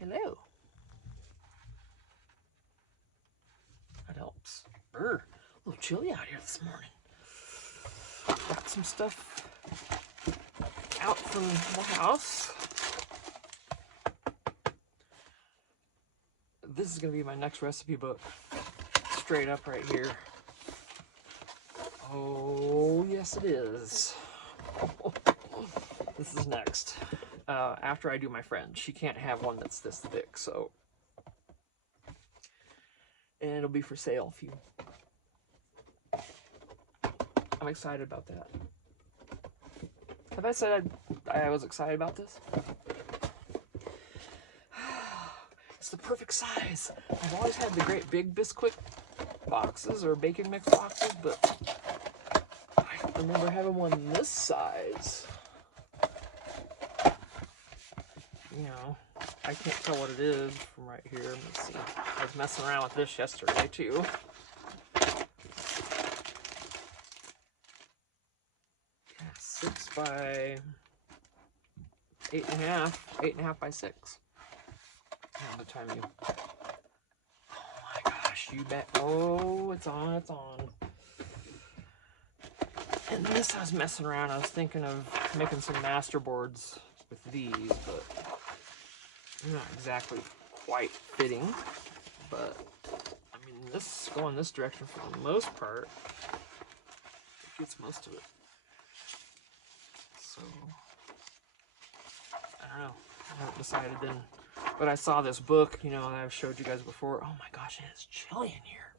Hello. That helps. A little chilly out here this morning. Got some stuff out from the house. This is going to be my next recipe book. Straight up right here. Oh, yes it is. This is next. After I do my friend. She can't have one that's this thick, so. And it'll be for sale if you. I'm excited about that. Have I said I was excited about this? It's the perfect size. I've always had the great big Bisquick boxes or baking mix boxes, but I remember having one this size. You know, I can't tell what it is from right here. Let's see. I was messing around with this yesterday too. Yeah, 6 by 8.5, 8.5 by 6. How the time you? Oh my gosh, you bet. Oh, it's on, it's on. And this, I was messing around. I was thinking of making some master boards with these, but they're not exactly quite fitting. But I mean, this is going this direction for the most part. It gets most of it. So I don't know. I haven't decided then. But I saw this book, you know, that I've showed you guys before. Oh my gosh, it is chilly in here.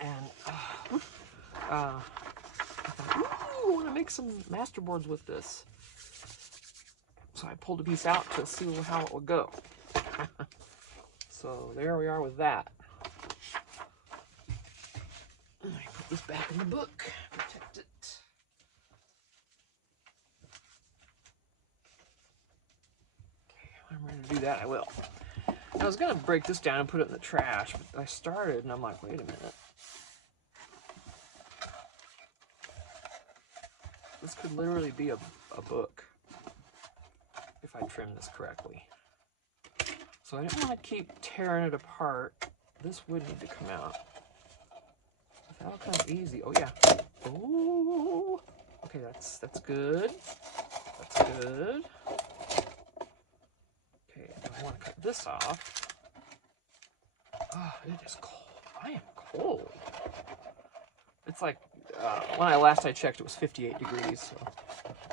And I thought, ooh, I want to make some master boards with this. So I pulled a piece out to see how it would go. So there we are with that. Let me put this back in the book, protect it. Okay, when I'm ready to do that, I will. I was going to break this down and put it in the trash, but I started and I'm like, wait a minute. This could literally be a book if I trim this correctly. So I didn't want to keep tearing it apart. This would need to come out. That'll come easy. Oh yeah. Oh. Okay, that's good. That's good. Okay, I want to cut this off. Oh, it is cold. I am cold. It's like when I checked, it was 58 degrees. So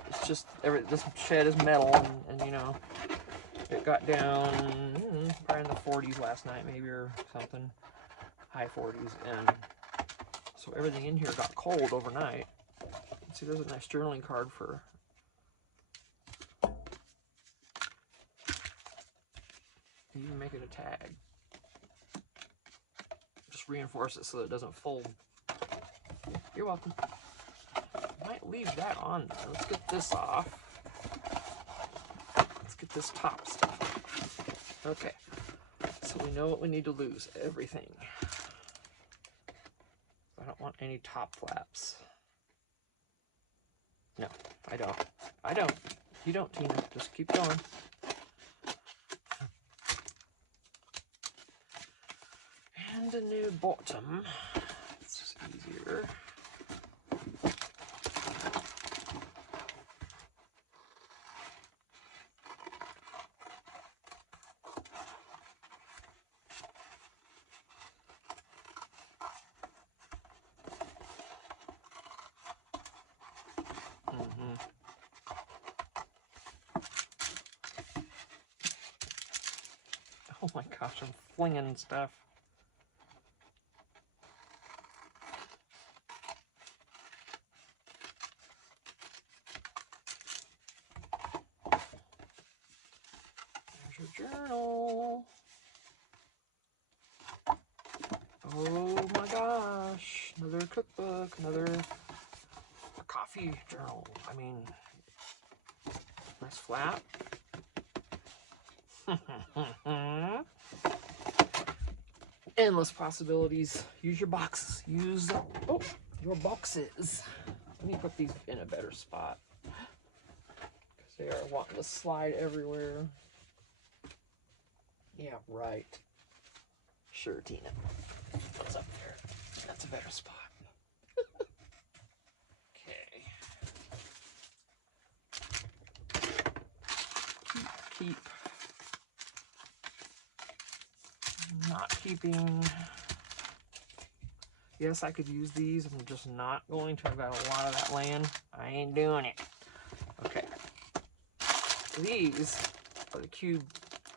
it's just this shed is metal, and you know, it got down probably in the 40s last night, maybe, or something, high 40s, and so everything in here got cold overnight. See, there's a nice journaling card for. You can make it a tag. Just reinforce it so that it doesn't fold. You're welcome. Might leave that on there. Let's get this off. Let's get this top stuff. Okay. So we know what we need to lose. Everything. I don't want any top flaps. No, I don't. I don't. You don't, Tina. Just keep going. And a new bottom. It's easier. Oh my gosh, I'm flinging stuff. There's your journal. Oh my gosh, another cookbook, another coffee journal. I mean, nice flap. Endless possibilities. Use your boxes. Use your boxes. Let me put these in a better spot because they are wanting to slide everywhere. Yeah, right. Sure, Tina. What's up there? That's a better spot. Okay. Keep. Not keeping. Yes, I could use these. I'm just not going to. I've got a lot of that land. I ain't doing it. Okay. These are the cube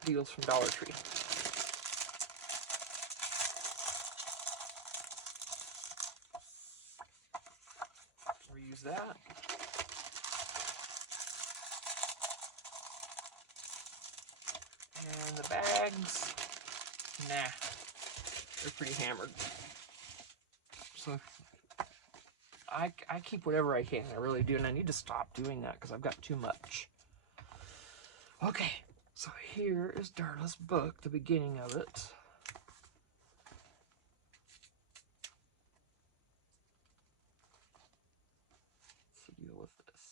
deals from Dollar Tree. Reuse that. And the bags, nah, they're pretty hammered. So I keep whatever I can, I really do, and I need to stop doing that because I've got too much. Okay, so here is Darla's book, the beginning of it. What's the deal with this?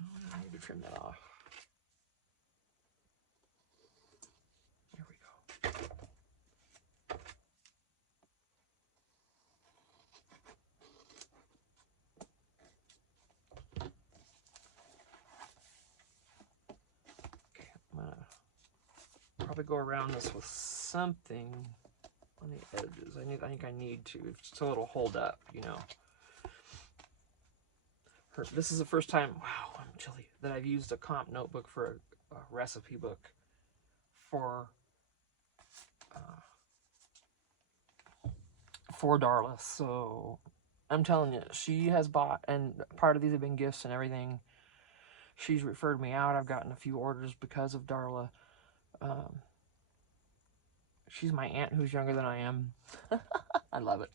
Oh, I need to trim that off. There we go. Okay, I'm gonna probably go around this with something on the edges. I think I need to, so it'll hold up, you know. This is the first time, wow, I'm chilly, that I've used a comp notebook for a recipe book for Darla. So I'm telling you, she has bought, and part of these have been gifts and everything. She's referred me out. I've gotten a few orders because of Darla. She's my aunt who's younger than I am. I love it.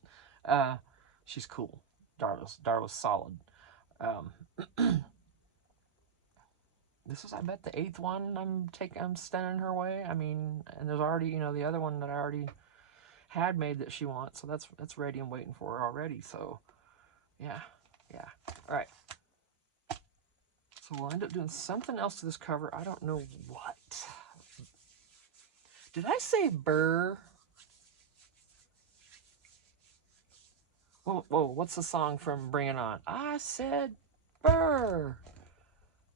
She's cool. Darla's solid. This is, I bet, the 8th one I'm sending her way. I mean, and there's already, you know, the other one that I already had made that she wants, so that's ready and waiting for her already. So yeah. All right. So we'll end up doing something else to this cover. I don't know what. Did I say burr? Whoa, what's the song from Bring It On? I said burr.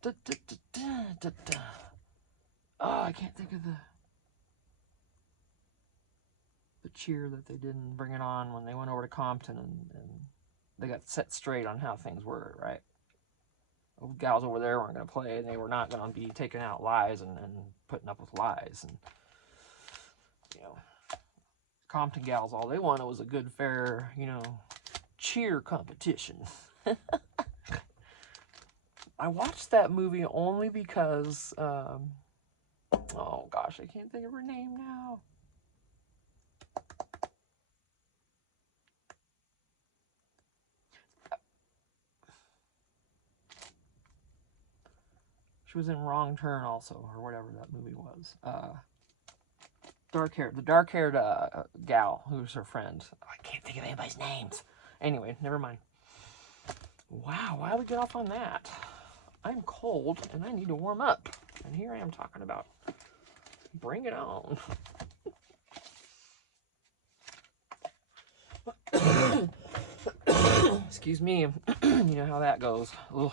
Da, da, da, da, da, da. Oh, I can't think of the cheer that they did in Bring It On when they went over to Compton and they got set straight on how things were, right? The gals over there weren't going to play, and they were not going to be taking out lies and putting up with lies. And, you know, Compton gals, all they wanted was a good, fair, you know, cheer competition. I watched that movie only because, oh gosh, I can't think of her name now. She was in Wrong Turn also, or whatever that movie was. The dark-haired gal who's her friend. Oh, I can't think of anybody's names. Anyway, never mind. Wow, why did we get off on that? I'm cold and I need to warm up. And here I am talking about bring it on. Excuse me. You know how that goes. Ugh.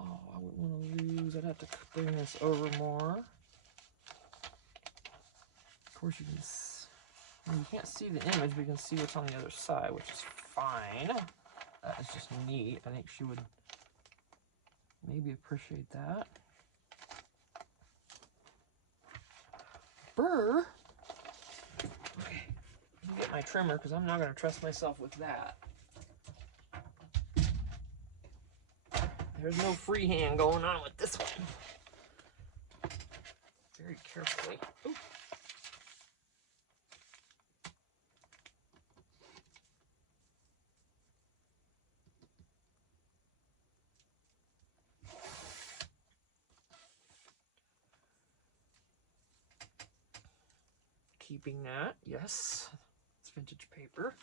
Oh, I wouldn't want to lose. I'd have to bring this over more. Of course, you can't see the image, but you can see what's on the other side, which is fine. That is just neat. I think she would maybe appreciate that. Burr. Okay, let me get my trimmer because I'm not going to trust myself with that. There's no freehand going on with this one. Very carefully. Ooh. keeping that. Yes, it's vintage paper.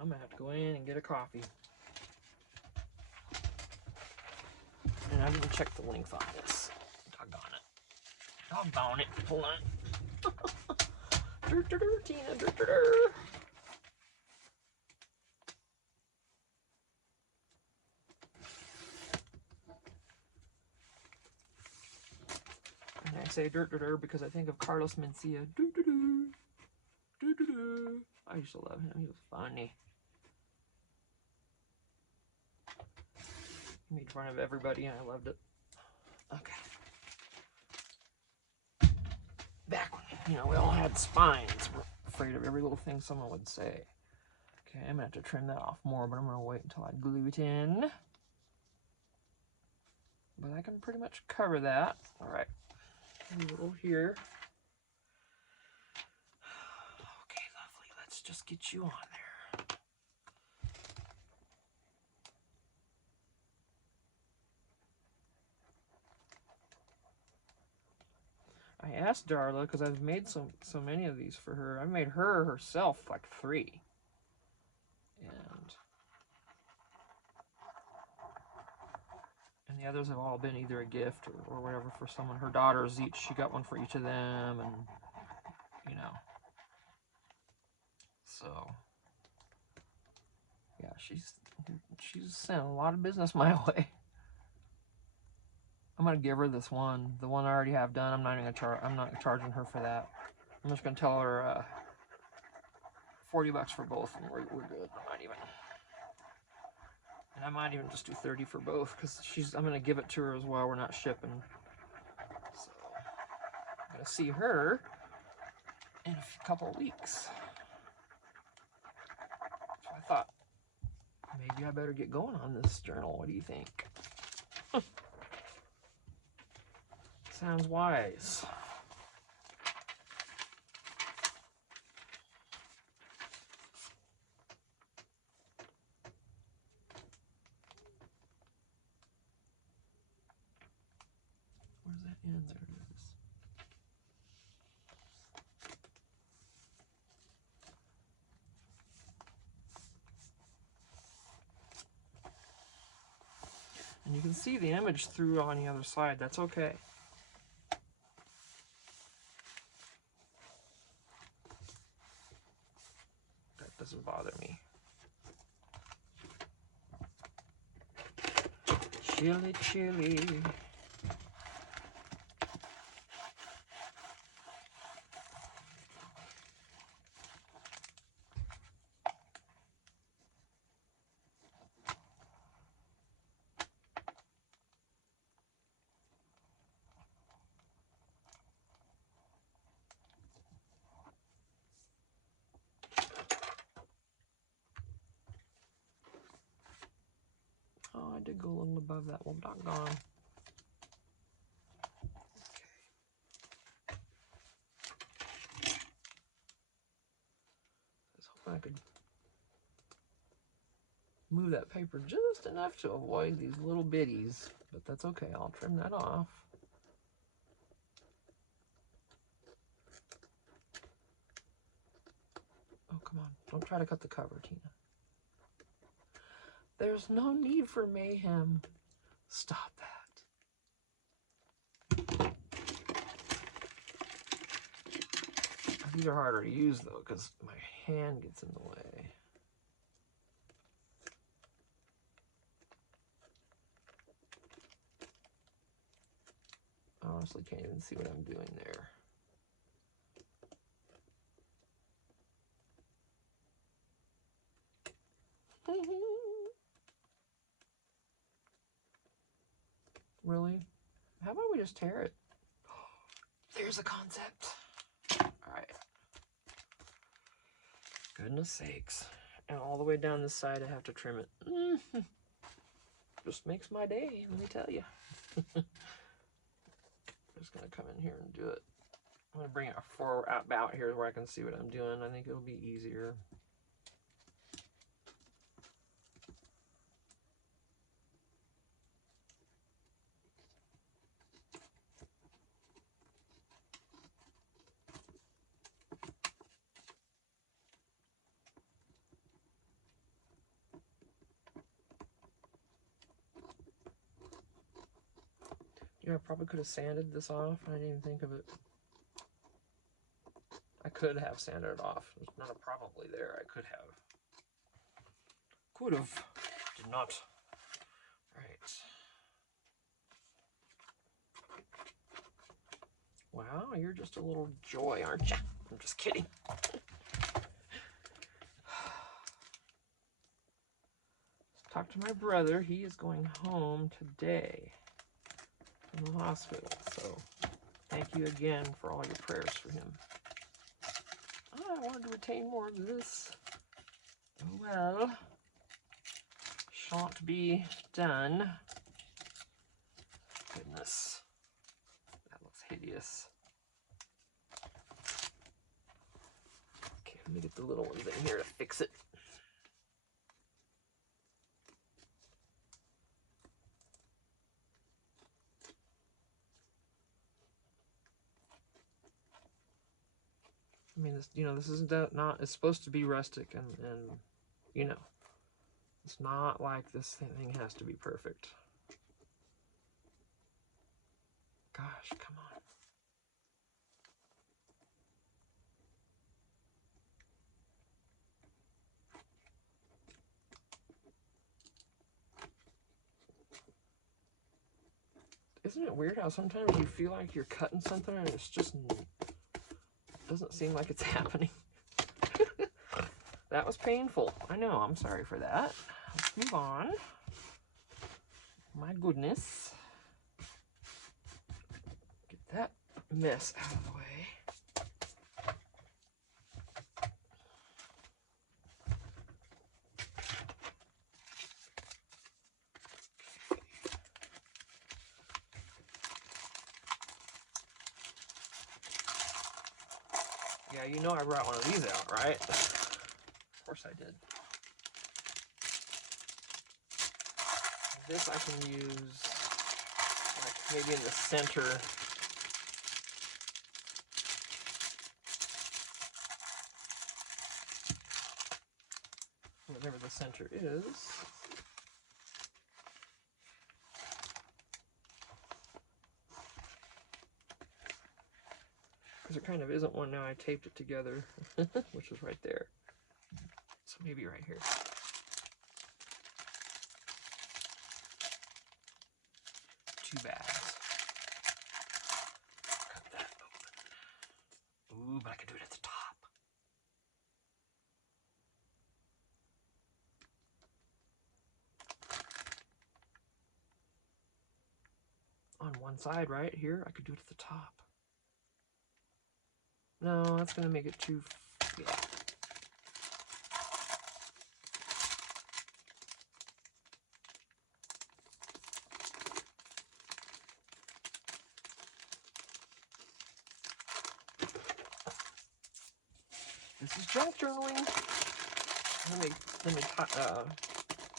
I'm gonna have to go in and get a coffee. And I didn't check the length on this. Doggone it. Doggone it. Hold on. Tina. And I say because I think of Carlos Mencia. I used to love him. He was funny. He made fun of everybody and I loved it. Okay. Back when, we all had spines. We're afraid of every little thing someone would say. Okay, I'm gonna have to trim that off more, but I'm gonna wait until I glue it in. But I can pretty much cover that. All right, a little here. Okay, lovely. Let's just get you on there. I asked Darla because I've made so many of these for her. I made her herself like 3. And the others have all been either a gift or whatever for someone. Her daughters she got one for each of them, and so yeah, she's sent a lot of business my way. I'm gonna give her this one, the one I already have done. I'm not charging her for that. I'm just gonna tell her $40 for both, and we're good. I might even just do 30 for both because I'm gonna give it to her as well. We're not shipping, so I'm gonna see her in a couple of weeks. So I thought maybe I better get going on this journal. What do you think? Sounds wise. Where's that end? There it is. And you can see the image through on the other side. That's okay. That doesn't bother me. Chilly, chilly. Oh, I did go a little above that. Well, doggone. I was hoping I could move that paper just enough to avoid these little bitties, but that's okay. I'll trim that off. Oh, come on. Don't try to cut the cover, Tina. There's no need for mayhem. Stop that. These are harder to use, though, because my hand gets in the way. I honestly can't even see what I'm doing there. Really? How about we just tear it? There's a concept. All right. Goodness sakes. And all the way down this side, I have to trim it. just makes my day, let me tell you. I'm just gonna come in here and do it. I'm gonna bring it forward about here where I can see what I'm doing. I think it'll be easier. You know, I probably could have sanded this off. I didn't even think of it. I could have sanded it off. There's not a probably there. I could have. Could have. Did not. Right. Wow, you're just a little joy, aren't you? I'm just kidding. Talk to my brother. He is going home today from the hospital. So thank you again for all your prayers for him. I wanted to retain more of this. Oh well. Shan't be done. Goodness. That looks hideous. Okay, let me get the little ones in here to fix it. I mean, this, you know, this isn't not. It's supposed to be rustic, and you know, it's not like this thing has to be perfect. Gosh, come on. Isn't it weird how sometimes you feel like you're cutting something and it's just doesn't seem like it's happening? That was painful. I know. I'm sorry for that. Let's move on. My goodness. Get that mess out of the way. Yeah, you know I brought one of these out, right? Of course I did. This I can use like maybe in the center. Whatever the center is. Because there kind of isn't one now. I taped it together, which is right there. So maybe right here. Two bags. Cut that open. Ooh, but I could do it at the top. On one side, right here, I could do it at the top. No, that's gonna make it too, yeah. This is junk journaling. Let me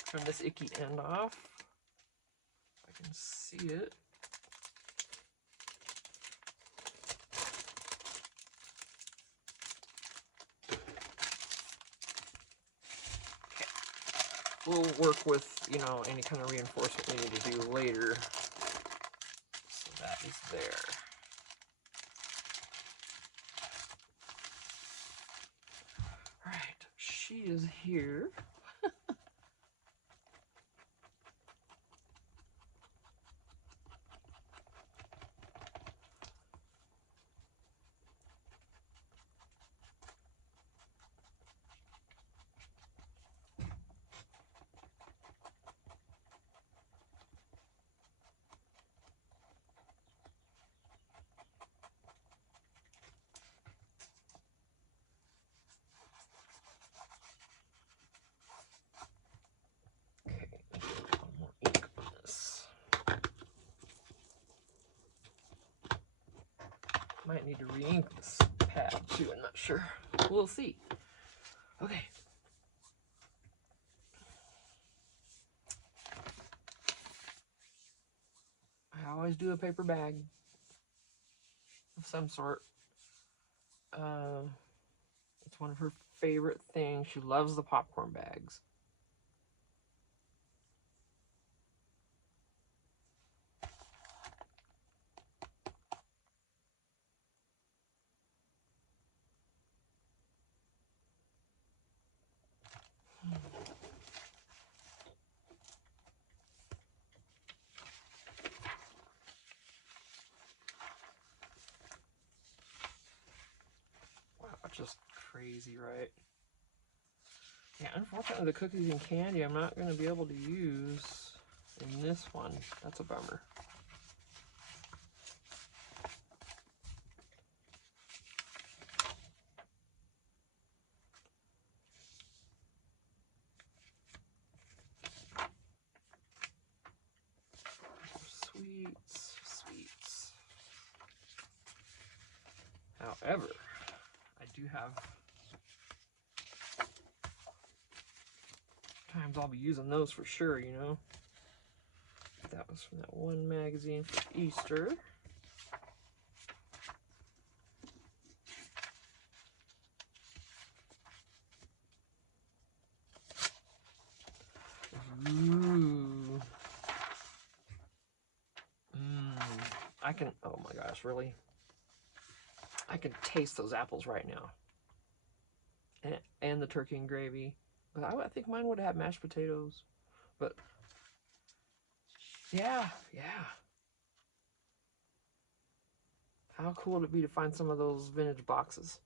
trim this icky end off. I can see it. We'll work with, you know, any kind of reinforcement we need to do later. So that is there. All right, she is here. Might need to re-ink this pad too, I'm not sure. We'll see. Okay. I always do a paper bag of some sort. It's one of her favorite things. She loves the popcorn bags. Wow, just crazy, right? Yeah, unfortunately the cookies and candy I'm not going to be able to use in this one. That's a bummer. Sweets, sweets. However, I do have times I'll be using those for sure, you know. That was from that one magazine for Easter. Ooh. I can, oh my gosh, really? I can taste those apples right now. And the turkey and gravy. But I think mine would have mashed potatoes. But yeah, yeah. How cool would it be to find some of those vintage boxes?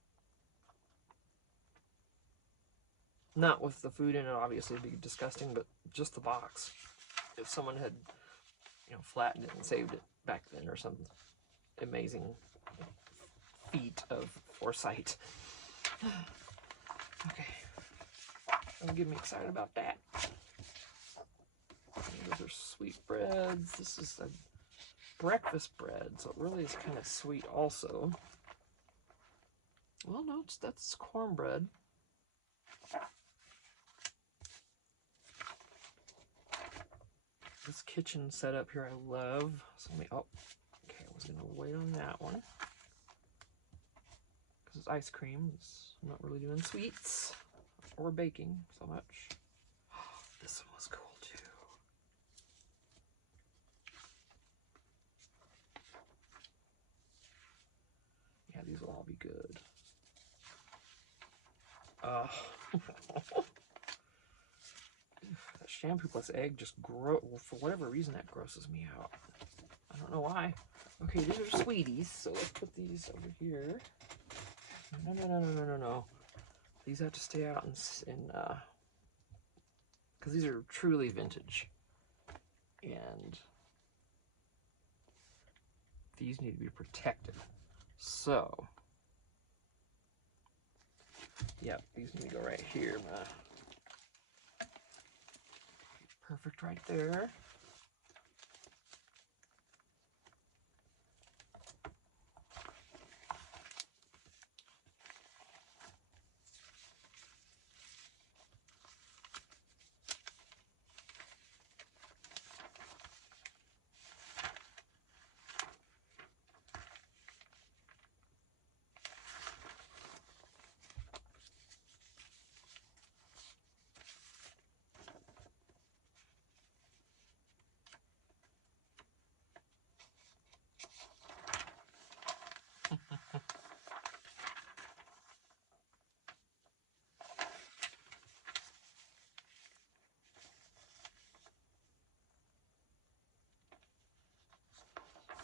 Not with the food in it, obviously, it'd be disgusting, but just the box. If someone had, you know, flattened it and saved it back then or some amazing feat of foresight. Okay. Don't get me excited about that. Those are sweet breads. This is a breakfast bread, so it really is kind of sweet also. Well, no, that's cornbread. This kitchen setup here I love. So okay, I was gonna wait on that one because it's ice cream. I'm not really doing sweets or baking so much. This one was cool too. Yeah, these will all be good. That shampoo plus egg just well, for whatever reason that grosses me out. I don't know why. Okay, these are sweeties, so let's put these over here. No. These have to stay out in because these are truly vintage. And these need to be protected. So, yep, these need to go right here. Perfect right there.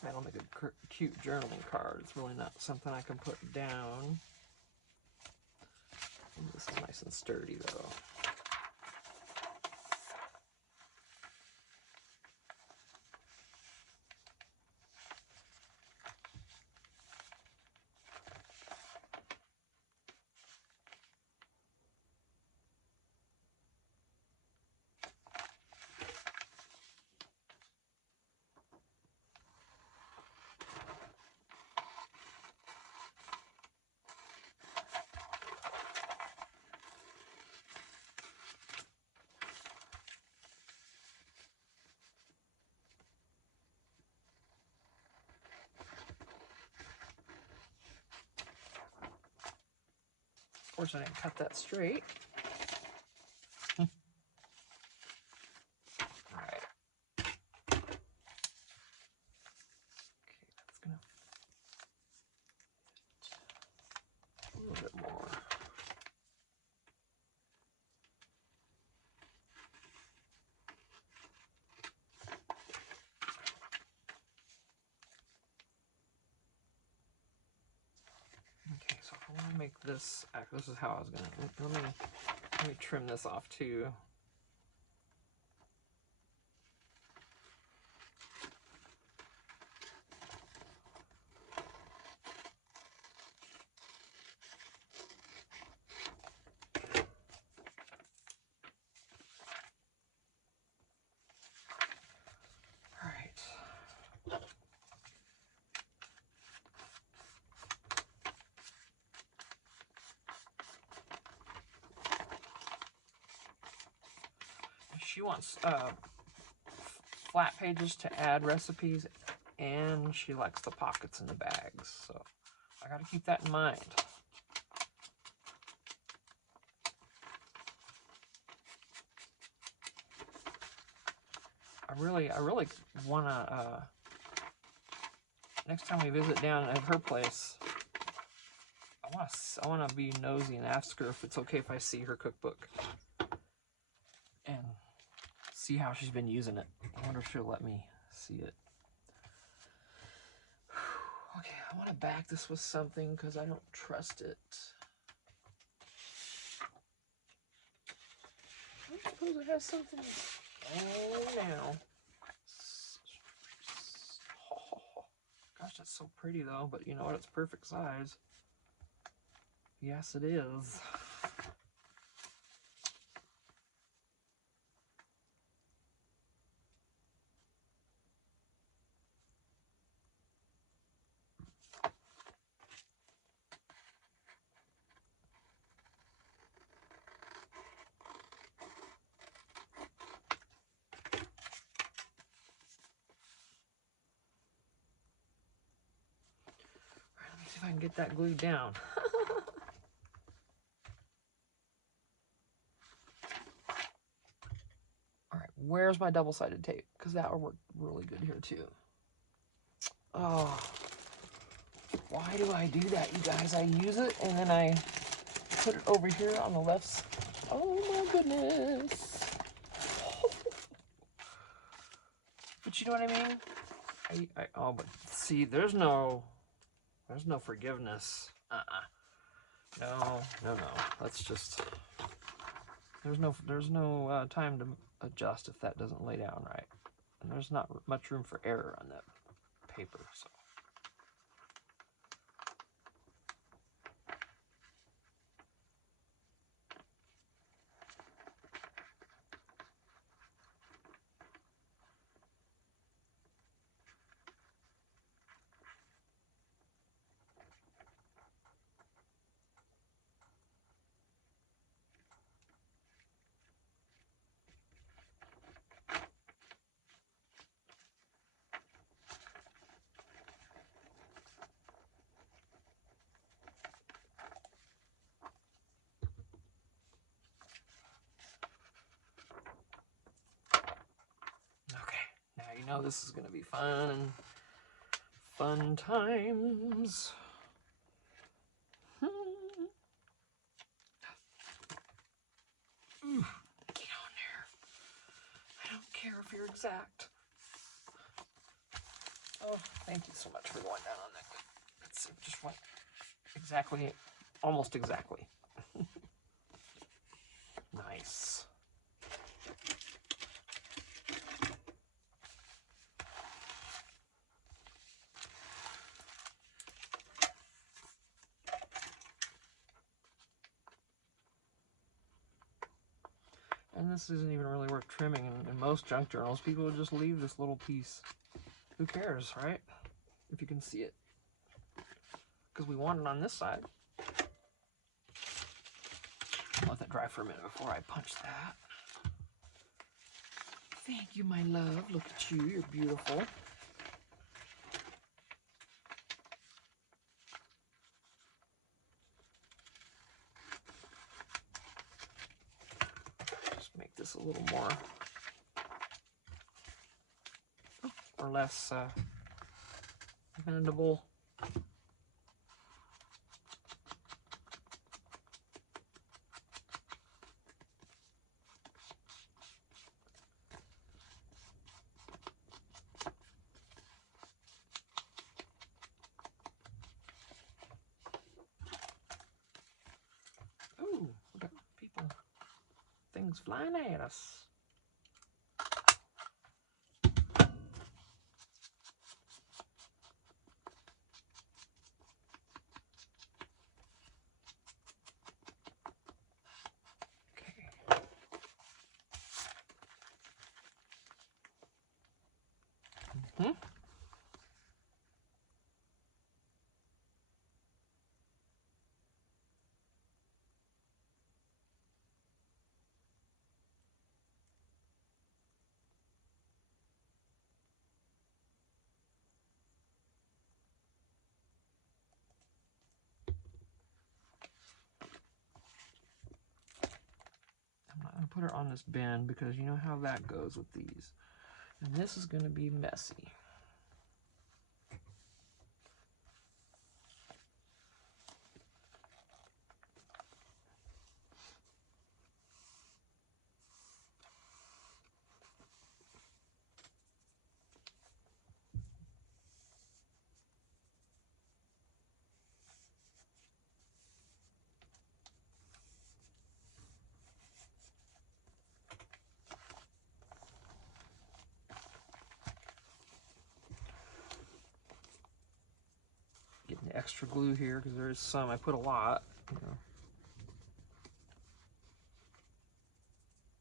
That'll make a cute journaling card. It's really not something I can put down. Ooh, this is nice and sturdy though. course, I didn't cut that straight. All right. Okay, that's gonna a little bit more. Okay, so if I want to make this, this is how I was gonna. Let me trim this off too. All right. She wants flat pages to add recipes, and she likes the pockets in the bags, so I got to keep that in mind. I really want to, next time we visit down at her place, I want to be nosy and ask her if it's okay if I see her cookbook and see how she's been using it. I wonder if she'll let me see it. Okay, I want to back this with something because I don't trust it. I suppose it has something. Oh, now. Oh, gosh, that's so pretty though, but you know what? It's perfect size. Yes, it is. See if I can get that glued down. All right, where's my double-sided tape? Because that would work really good here too. Oh, why do I do that, you guys? I use it and then I put it over here on the left side. Oh my goodness. But you know what I mean? Oh, but see, there's no forgiveness. No. Let's just. There's no time to adjust if that doesn't lay down right, and there's not much room for error on that paper. So. You know this is going to be fun times. Get on there. I don't care if you're exact. Oh, thank you so much for going down on that. That's just went exactly, almost exactly. Nice. And this isn't even really worth trimming. In most junk journals, people would just leave this little piece. Who cares, right? If you can see it. Because we want it on this side. Let that dry for a minute before I punch that. Thank you, my love. Look at you. You're beautiful. this a little more, or less bendable. Ooh, we got people, things flying at us. Hmm? I'm not going to put her on this bend because you know how that goes with these. And this is going to be messy. Getting the extra glue here because there is some. I put a lot, you know.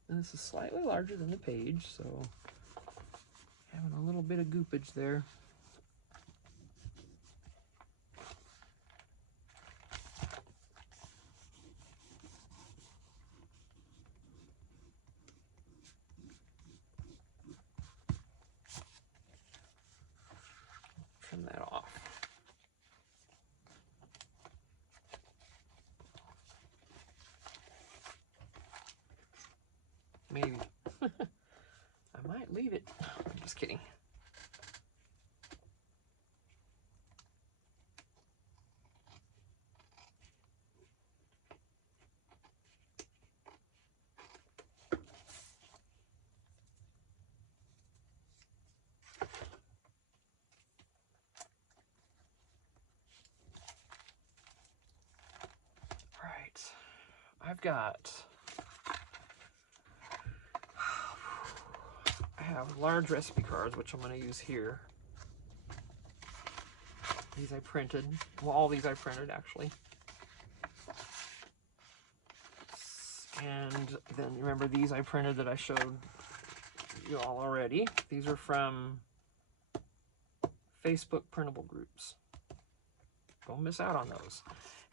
And this is slightly larger than the page, so having a little bit of goopage there. Trim that off. Maybe. I might leave it. I'm just kidding. Right. I've got, I have large recipe cards, which I'm going to use here. These I printed. Well, all these I printed, actually. And then remember these I printed that I showed you all already. These are from Facebook printable groups. Don't miss out on those.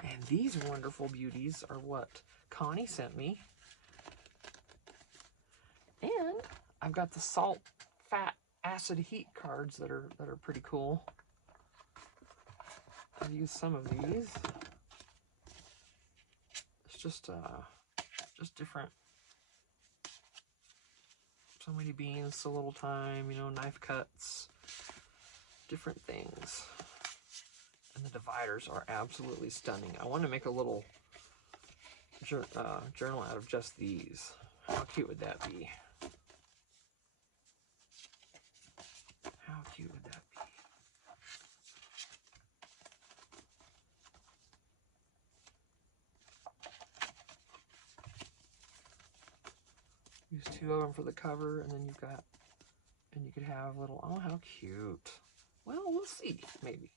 And these wonderful beauties are what Connie sent me. And I've got the salt, fat, acid, heat cards that are pretty cool. I've used some of these. It's just different. So many beans, so little time, you know, knife cuts, different things. And the dividers are absolutely stunning. I want to make a little journal out of just these. How cute would that be? How cute would that be? Use two of them for the cover, and then you've got, and you could have little, oh, how cute. Well, we'll see, maybe.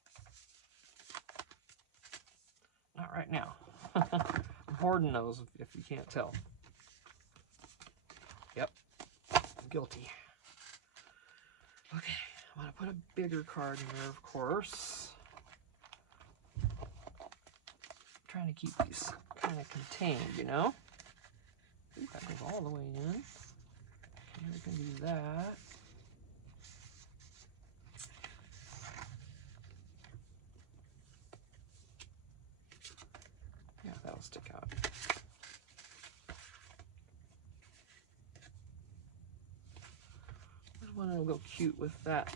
Not right now. I'm hoarding those, if you can't tell. Yep, I'm guilty. Okay, I'm gonna put a bigger card in there, of course. I'm trying to keep these kind of contained, you know? Ooh, that goes all the way in. Okay, we can do that. Yeah, that'll stick out. one that'll go cute with that.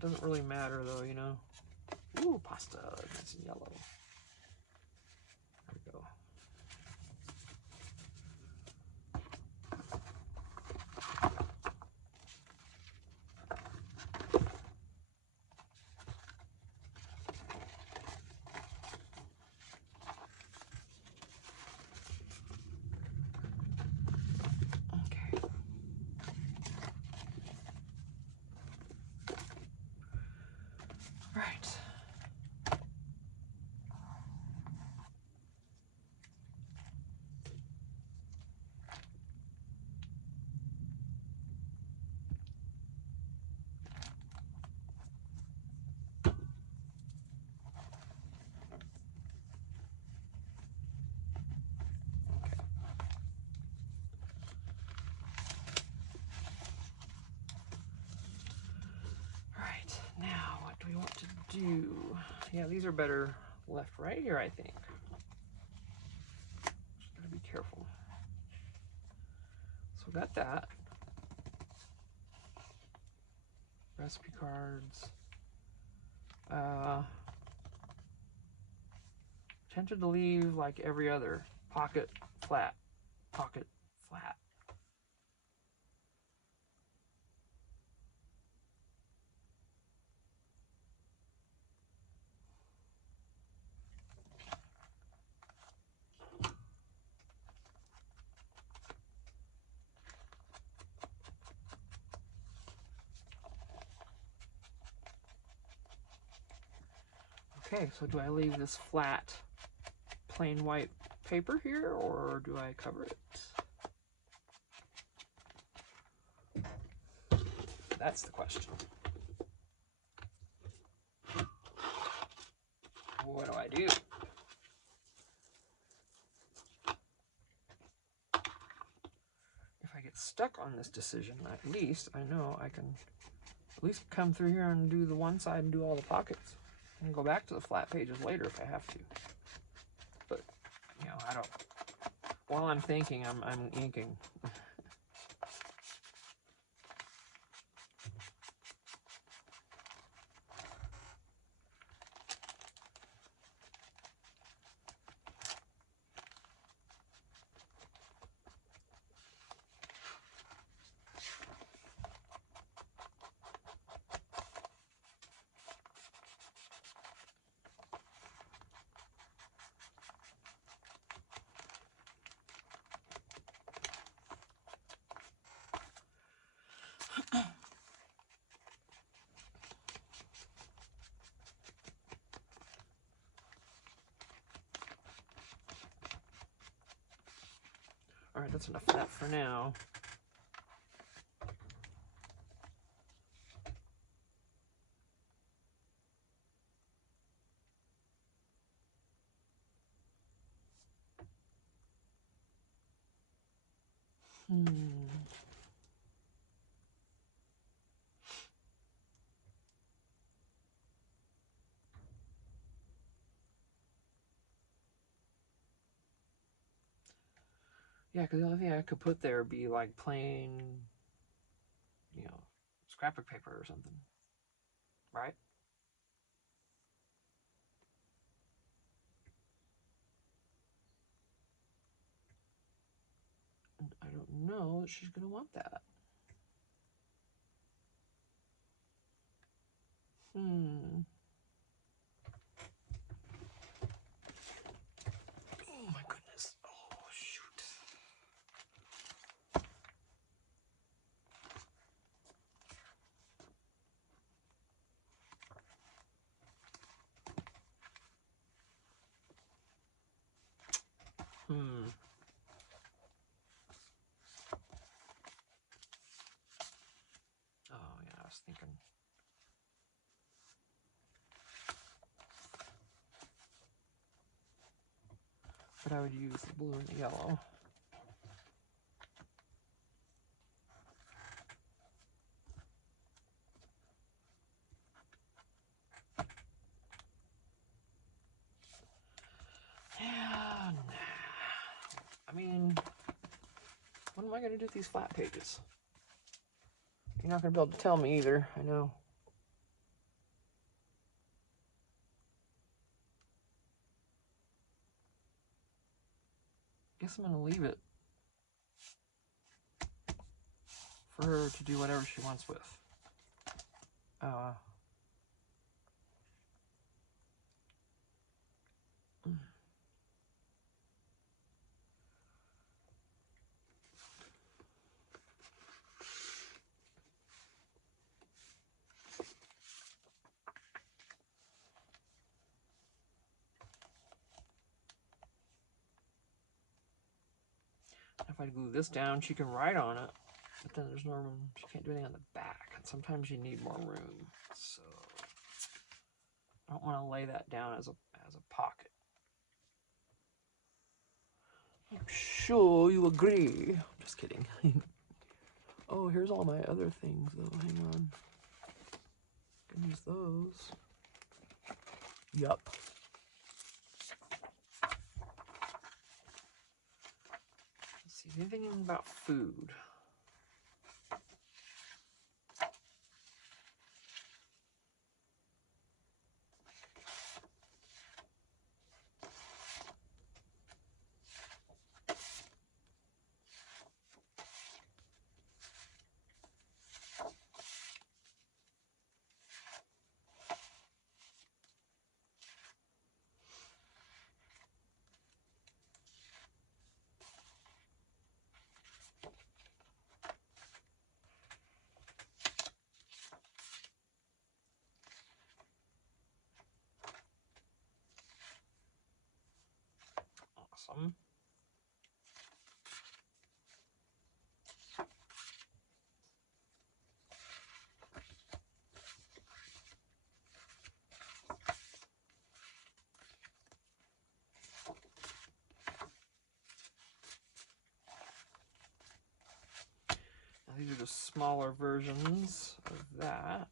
Doesn't really matter though, you know. Ooh, pasta, nice and yellow. There we go. Okay. All right. Now, what do we want to do? Yeah, these are better left right here, I think. Just gotta be careful. So we got that. Recipe cards. Tempted to leave like every other. Pocket, flat. Pocket, flat. Okay, so do I leave this flat, plain white paper here, or do I cover it? That's the question. What do I do? If I get stuck on this decision, at least I know I can at least come through here and do the one side and do all the pockets. And go back to the flat pages later if I have to. But, you know, I don't... While I'm thinking, I'm inking. Alright, that's enough of that for now. Yeah, because the only thing I could put there would be like plain, you know, scrapbook paper or something. Right? And I don't know that she's going to want that. Oh my goodness. Oh, shoot. Oh, yeah, I was thinking. But I would use the blue and the yellow. Yeah, nah. I mean, what am I going to do with these flat pages? You're not going to be able to tell me either, I know. Guess I'm going to leave it for her to do whatever she wants with. If I glue this down, she can write on it, but then there's no room. She can't do anything on the back, and sometimes you need more room. So I don't want to lay that down as a pocket. I'm sure you agree. Just kidding. Oh, here's all my other things, though. Hang on. Can use those. Yup. Let's see, anything about food? Awesome. Now these are just smaller versions of that.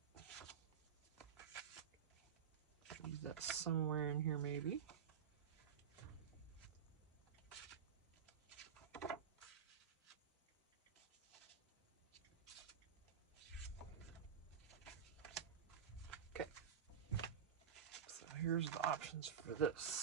Use that somewhere in here, maybe. Okay. So here's the options for this.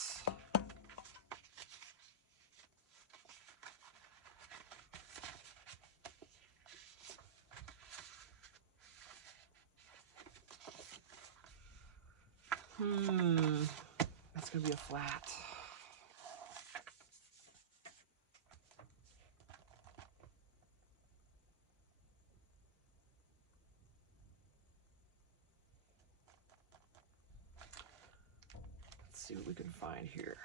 That's gonna be a flat. Let's see what we can find here.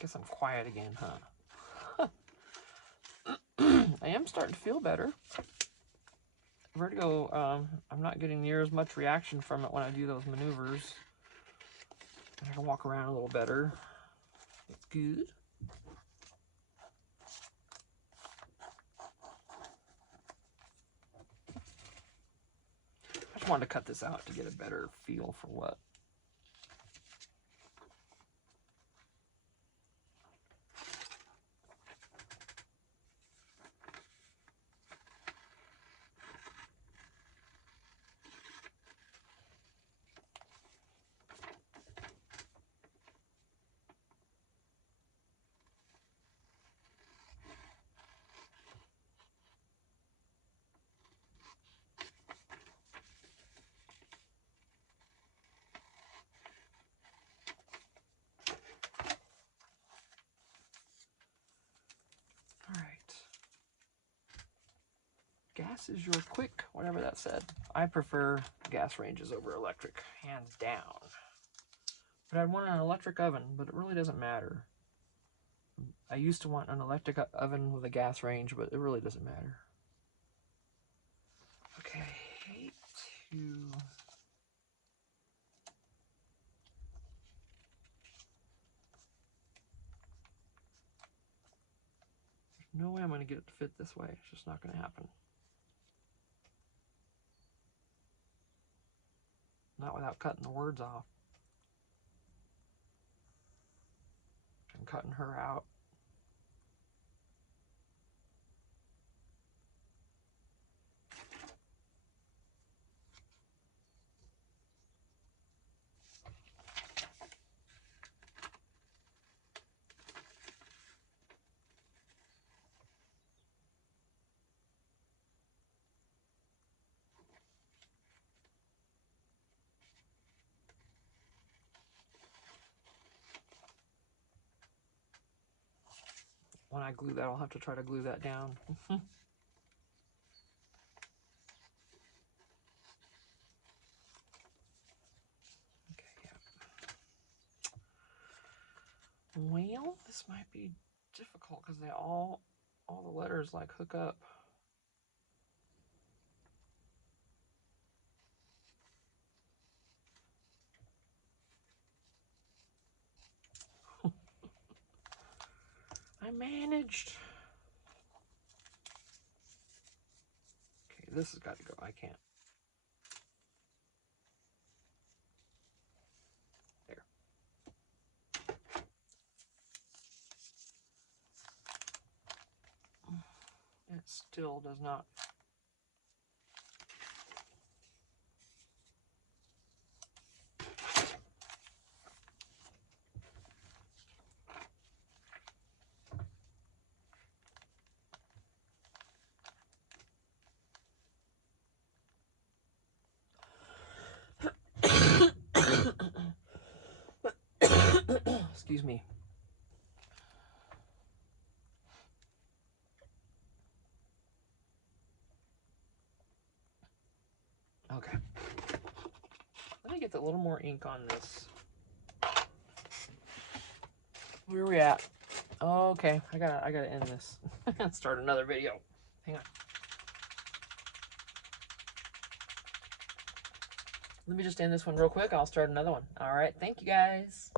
Guess I'm quiet again, huh? I am starting to feel better. Vertigo, I'm not getting near as much reaction from it when I do those maneuvers. I can walk around a little better. That's good. I just wanted to cut this out to get a better feel for what. gas is your quick, whatever that said. I prefer gas ranges over electric, hands down. But I'd want an electric oven, but it really doesn't matter. I used to want an electric oven with a gas range, but it really doesn't matter. Okay, hate to... There's no way I'm going to get it to fit this way. It's just not going to happen. Not without cutting the words off. And cutting her out. When I glue that, I'll have to try to glue that down. Okay, yeah. Well, this might be difficult because they all the letters like hook up. I managed. Okay, this has got to go. I can't. There. It still does not. Excuse me. Okay. Let me get a little more ink on this. Where are we at? Okay, I gotta end this. Start another video. Hang on. Let me just end this one real quick. I'll start another one. All right, thank you guys.